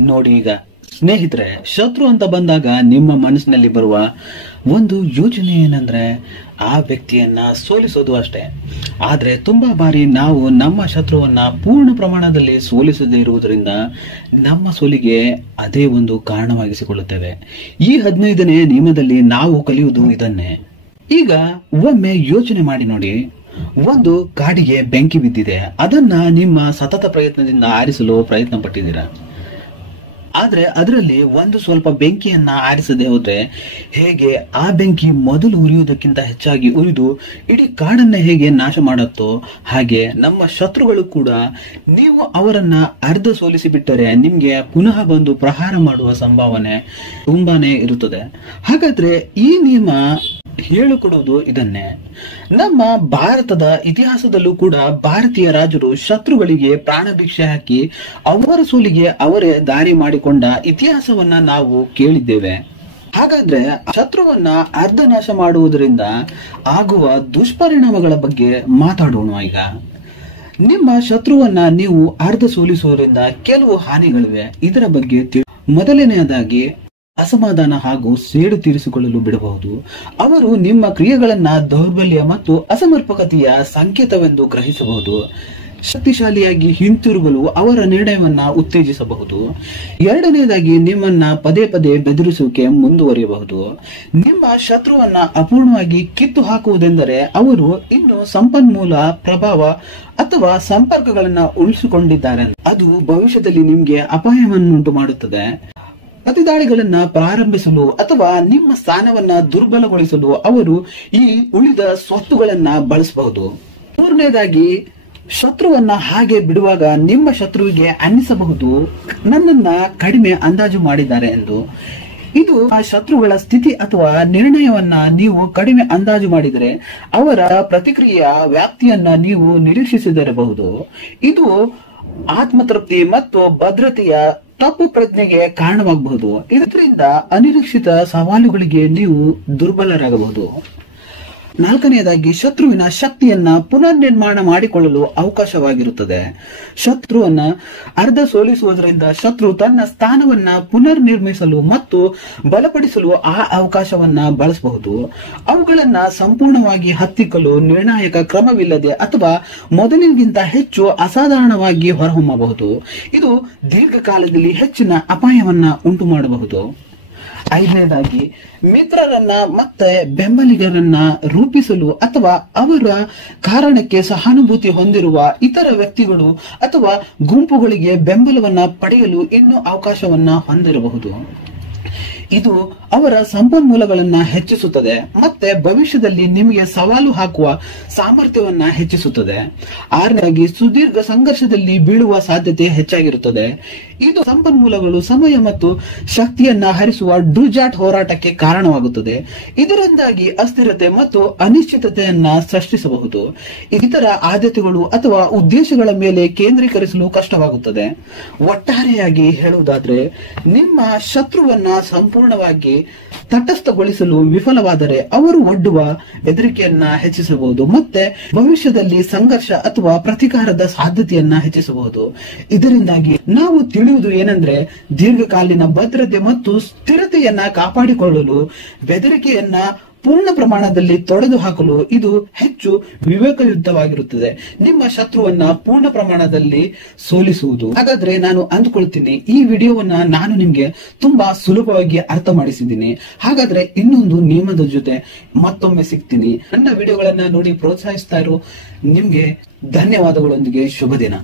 ನೋಡಿ, ಈಗ ಸ್ನೇಹಿತರೆ, ಶತ್ರು ಅಂತ ಬಂದಾಗ ನಿಮ್ಮ ಮನಸ್ಸಿನಲ್ಲಿ ಬರುವ ಒಂದು ಯೋಚನೆ ಏನಂದ್ರೆ ಆ ವ್ಯಕ್ತಿಯನ್ನ ಸೋಲಿಸೋದು ಅಷ್ಟೇ. ಆದ್ರೆ ತುಂಬಾ ಬಾರಿ ನಾವು ನಮ್ಮ ಶತ್ರುವನ್ನ ಪೂರ್ಣ ಪ್ರಮಾಣದಲ್ಲಿ ಸೋಲಿಸದೇ ಇರುವುದರಿಂದ ನಮ್ಮ ಸೋಲಿಗೆ ಅದೇ ಒಂದು ಕಾರಣವಾಗಿಸಿಕೊಳ್ಳುತ್ತೇವೆ. ಈ 15ನೇ ನಿಯಮದಲ್ಲಿ ನಾವು ಕಲಿಯುವುದು ಇದನ್ನೇ. ಈಗ ಒಮ್ಮೆ ಯೋಚನೆ ಮಾಡಿ ನೋಡಿ, ಒಂದು ಗಾಡಿಗೆ ಬೆಂಕಿ ಬಿದ್ದಿದೆ, ಅದನ್ನ ನಿಮ್ಮ ಸತತ ಪ್ರಯತ್ನದಿಂದ ಆರಿಸಲು ಪ್ರಯತ್ನ ಪಟ್ಟಿದ್ದೀರಾ. ಆದ್ರೆ ಅದರಲ್ಲಿ ಒಂದು ಸ್ವಲ್ಪ ಬೆಂಕಿಯನ್ನ ಆರಿಸದೆ ಹೋದ್ರೆ ಹೇಗೆ ಆ ಬೆಂಕಿ ಮೊದಲು ಉರಿಯುವುದಕ್ಕಿಂತ ಹೆಚ್ಚಾಗಿ ಉರಿದು ಇಡೀ ಕಾಡನ್ನ ಹೇಗೆ ನಾಶ ಮಾಡುತ್ತೋ ಹಾಗೆ ನಮ್ಮ ಶತ್ರುಗಳು ಕೂಡ ನೀವು ಅವರನ್ನ ಅರ್ಧ ಸೋಲಿಸಿ ಬಿಟ್ಟರೆ ನಿಮ್ಗೆ ಪುನಃ ಬಂದು ಪ್ರಹಾರ ಮಾಡುವ ಸಂಭಾವನೆ ತುಂಬಾನೇ ಇರುತ್ತದೆ. ಹಾಗಾದ್ರೆ ಈ ನಿಯಮ ಹೇಳಿಕೊಡುವುದು ಇದನ್ನೇ. ನಮ್ಮ ಭಾರತದ ಇತಿಹಾಸದಲ್ಲೂ ಕೂಡ ಭಾರತೀಯ ರಾಜರು ಶತ್ರುಗಳಿಗೆ ಪ್ರಾಣ ಭಿಕ್ಷೆ ಹಾಕಿ ಅವರ ಸೋಲಿಗೆ ಅವರೇ ದಾರಿ ಮಾಡಿಕೊಂಡ ಇತಿಹಾಸವನ್ನ ನಾವು ಕೇಳಿದ್ದೇವೆ. ಹಾಗಾದ್ರೆ ಶತ್ರುವನ್ನ ಅರ್ಧ ನಾಶ ಮಾಡುವುದರಿಂದ ಆಗುವ ದುಷ್ಪರಿಣಾಮಗಳ ಬಗ್ಗೆ ಮಾತಾಡೋಣ. ಈಗ ನಿಮ್ಮ ಶತ್ರುವನ್ನ ನೀವು ಅರ್ಧ ಸೋಲಿಸುವುದರಿಂದ ಕೆಲವು ಹಾನಿಗಳಿವೆ. ಇದರ ಬಗ್ಗೆ ಮೊದಲನೆಯದಾಗಿ ಅಸಮಾಧಾನ ಹಾಗೂ ಸೇಡು ತೀರಿಸಿಕೊಳ್ಳಲು ಬಿಡಬಹುದು. ಅವರು ನಿಮ್ಮ ಕ್ರಿಯೆಗಳನ್ನ ದೌರ್ಬಲ್ಯ ಮತ್ತು ಅಸಮರ್ಪಕತೆಯ ಸಂಕೇತವೆಂದು ಗ್ರಹಿಸಬಹುದು. ಶಕ್ತಿಶಾಲಿಯಾಗಿ ಹಿಂತಿರುಗಲು ಅವರ ನಿರ್ಣಯವನ್ನ ಉತ್ತೇಜಿಸಬಹುದು. ಎರಡನೇದಾಗಿ ನಿಮ್ಮನ್ನ ಪದೇ ಪದೇ ಬೆದರಿಸುವಿಕೆ ಮುಂದುವರಿಯಬಹುದು. ನಿಮ್ಮ ಶತ್ರುವನ್ನ ಅಪೂರ್ಣವಾಗಿ ಕಿತ್ತು ಹಾಕುವುದೆಂದರೆ ಅವರು ಇನ್ನು ಸಂಪನ್ಮೂಲ, ಪ್ರಭಾವ ಅಥವಾ ಸಂಪರ್ಕಗಳನ್ನ ಉಳಿಸಿಕೊಂಡಿದ್ದಾರೆ. ಅದು ಭವಿಷ್ಯದಲ್ಲಿ ನಿಮ್ಗೆ ಅಪಾಯವನ್ನುಂಟು ಮಾಡುತ್ತದೆ. ಪ್ರತಿದಾಳಿಗಳನ್ನ ಪ್ರಾರಂಭಿಸಲು ಅಥವಾ ನಿಮ್ಮ ಸ್ಥಾನವನ್ನ ದುರ್ಬಲಗೊಳಿಸಲು ಅವರು ಈ ಉಳಿದ ಸ್ವತ್ತುಗಳನ್ನ ಬಳಸಬಹುದು. ಮೂರನೇದಾಗಿ ಶತ್ರುವನ್ನ ಹಾಗೆ ಬಿಡುವಾಗ ನಿಮ್ಮ ಶತ್ರುವಿಗೆ ಅನ್ನಿಸಬಹುದು ನನ್ನನ್ನ ಕಡಿಮೆ ಅಂದಾಜು ಮಾಡಿದ್ದಾರೆ ಎಂದು. ಇದು ಆ ಶತ್ರುಗಳ ಸ್ಥಿತಿ ಅಥವಾ ನಿರ್ಣಯವನ್ನ ನೀವು ಕಡಿಮೆ ಅಂದಾಜು ಮಾಡಿದರೆ ಅವರ ಪ್ರತಿಕ್ರಿಯೆಯ ವ್ಯಾಪ್ತಿಯನ್ನ ನೀವು ನಿರೀಕ್ಷಿಸದಿರಬಹುದು. ಇದು ಆತ್ಮತೃಪ್ತಿ ಮತ್ತು ಭದ್ರತೆಯ ತಪ್ಪು ಪ್ರಜ್ಞೆಗೆ ಕಾರಣವಾಗಬಹುದು. ಇದರಿಂದ ಅನಿರೀಕ್ಷಿತ ಸವಾಲುಗಳಿಗೆ ನೀವು ದುರ್ಬಲರಾಗಬಹುದು. ನಾಲ್ಕನೆಯದಾಗಿ ಶತ್ರುವಿನ ಶಕ್ತಿಯನ್ನ ಪುನರ್ ನಿರ್ಮಾಣ ಮಾಡಿಕೊಳ್ಳಲು ಅವಕಾಶವಾಗಿರುತ್ತದೆ. ಶತ್ರುವನ್ನ ಅರ್ಧ ಸೋಲಿಸುವುದರಿಂದ ಶತ್ರು ತನ್ನ ಸ್ಥಾನವನ್ನ ಪುನರ್ ನಿರ್ಮಿಸಲು ಮತ್ತು ಬಲಪಡಿಸಲು ಆ ಅವಕಾಶವನ್ನ ಬಳಸಬಹುದು. ಅವುಗಳನ್ನ ಸಂಪೂರ್ಣವಾಗಿ ಹತ್ತಿಕ್ಕಲು ನಿರ್ಣಾಯಕ ಕ್ರಮವಿಲ್ಲದೆ ಅಥವಾ ಮೊದಲಿಗಿಂತ ಹೆಚ್ಚು ಅಸಾಧಾರಣವಾಗಿ ಹೊರಹೊಮ್ಮಬಹುದು. ಇದು ದೀರ್ಘಕಾಲದಲ್ಲಿ ಹೆಚ್ಚಿನ ಅಪಾಯವನ್ನ ಉಂಟು ಮಾಡಬಹುದು. ಐದನೇದಾಗಿ ಮಿತ್ರರನ್ನ ಮತ್ತೆ ಬೆಂಬಲಿಗರನ್ನ ರೂಪಿಸಲು ಅಥವಾ ಅವರ ಕಾರಣಕ್ಕೆ ಸಹಾನುಭೂತಿ ಹೊಂದಿರುವ ಇತರ ವ್ಯಕ್ತಿಗಳು ಅಥವಾ ಗುಂಪುಗಳಿಗೆ ಬೆಂಬಲವನ್ನ ಪಡೆಯಲು ಇನ್ನೂ ಅವಕಾಶವನ್ನ ಹೊಂದಿರಬಹುದು. ಇದು ಅವರ ಸಂಪನ್ಮೂಲಗಳನ್ನ ಹೆಚ್ಚಿಸುತ್ತದೆ ಮತ್ತೆ ಭವಿಷ್ಯದಲ್ಲಿ ನಿಮಗೆ ಸವಾಲು ಹಾಕುವ ಸಾಮರ್ಥ್ಯವನ್ನ ಹೆಚ್ಚಿಸುತ್ತದೆ. ಆರನೇದಾಗಿ ಸುದೀರ್ಘ ಸಂಘರ್ಷದಲ್ಲಿ ಬೀಳುವ ಸಾಧ್ಯತೆ ಹೆಚ್ಚಾಗಿರುತ್ತದೆ. ಇದು ಸಂಪನ್ಮೂಲಗಳು, ಸಮಯ ಮತ್ತು ಶಕ್ತಿಯನ್ನ ಹರಿಸುವ ಡುಜಾಟ್ ಹೋರಾಟಕ್ಕೆ ಕಾರಣವಾಗುತ್ತದೆ. ಇದರಿಂದಾಗಿ ಅಸ್ಥಿರತೆ ಮತ್ತು ಅನಿಶ್ಚಿತತೆಯನ್ನ ಸೃಷ್ಟಿಸಬಹುದು. ಇತರ ಆದ್ಯತೆಗಳು ಅಥವಾ ಉದ್ದೇಶಗಳ ಮೇಲೆ ಕೇಂದ್ರೀಕರಿಸಲು ಕಷ್ಟವಾಗುತ್ತದೆ. ಒಟ್ಟಾರೆಯಾಗಿ ಹೇಳುವುದಾದ್ರೆ ನಿಮ್ಮ ಶತ್ರುವನ್ನ ಸಂಪೂರ್ಣವಾಗಿ ತಟಸ್ಥಗೊಳಿಸಲು ವಿಫಲವಾದರೆ ಅವರು ಒಡ್ಡುವ ಬೆದರಿಕೆಯನ್ನ ಹೆಚ್ಚಿಸಬಹುದು ಮತ್ತೆ ಭವಿಷ್ಯದಲ್ಲಿ ಸಂಘರ್ಷ ಅಥವಾ ಪ್ರತಿಕಾರದ ಸಾಧ್ಯತೆಯನ್ನ ಹೆಚ್ಚಿಸಬಹುದು. ಇದರಿಂದಾಗಿ ನಾವು ತಿಳಿಯುವುದು ಏನಂದ್ರೆ ದೀರ್ಘಕಾಲೀನ ಭದ್ರತೆ ಮತ್ತು ಸ್ಥಿರತೆಯನ್ನ ಕಾಪಾಡಿಕೊಳ್ಳಲು ಬೆದರಿಕೆಯನ್ನ ಪೂರ್ಣ ಪ್ರಮಾಣದಲ್ಲಿ ತೊಡೆದು ಹಾಕಲು ಇದು ಹೆಚ್ಚು ವಿವೇಕಯುಕ್ತವಾಗಿರುತ್ತದೆ. ನಿಮ್ಮ ಶತ್ರುವನ್ನ ಪೂರ್ಣ ಪ್ರಮಾಣದಲ್ಲಿ ಸೋಲಿಸುವುದು. ಹಾಗಾದ್ರೆ ನಾನು ಅಂದ್ಕೊಳ್ತೀನಿ ಈ ವಿಡಿಯೋವನ್ನ ನಾನು ನಿಮ್ಗೆ ತುಂಬಾ ಸುಲಭವಾಗಿ ಅರ್ಥ ಮಾಡಿಸಿದ್ದೀನಿ. ಹಾಗಾದ್ರೆ ಇನ್ನೊಂದು ನಿಯಮದ ಜೊತೆ ಮತ್ತೊಮ್ಮೆ ಸಿಗ್ತೀನಿ. ನನ್ನ ವಿಡಿಯೋಗಳನ್ನ ನೋಡಿ ಪ್ರೋತ್ಸಾಹಿಸ್ತಾ ಇರೋ ನಿಮ್ಗೆ ಧನ್ಯವಾದಗಳೊಂದಿಗೆ ಶುಭ ದಿನ.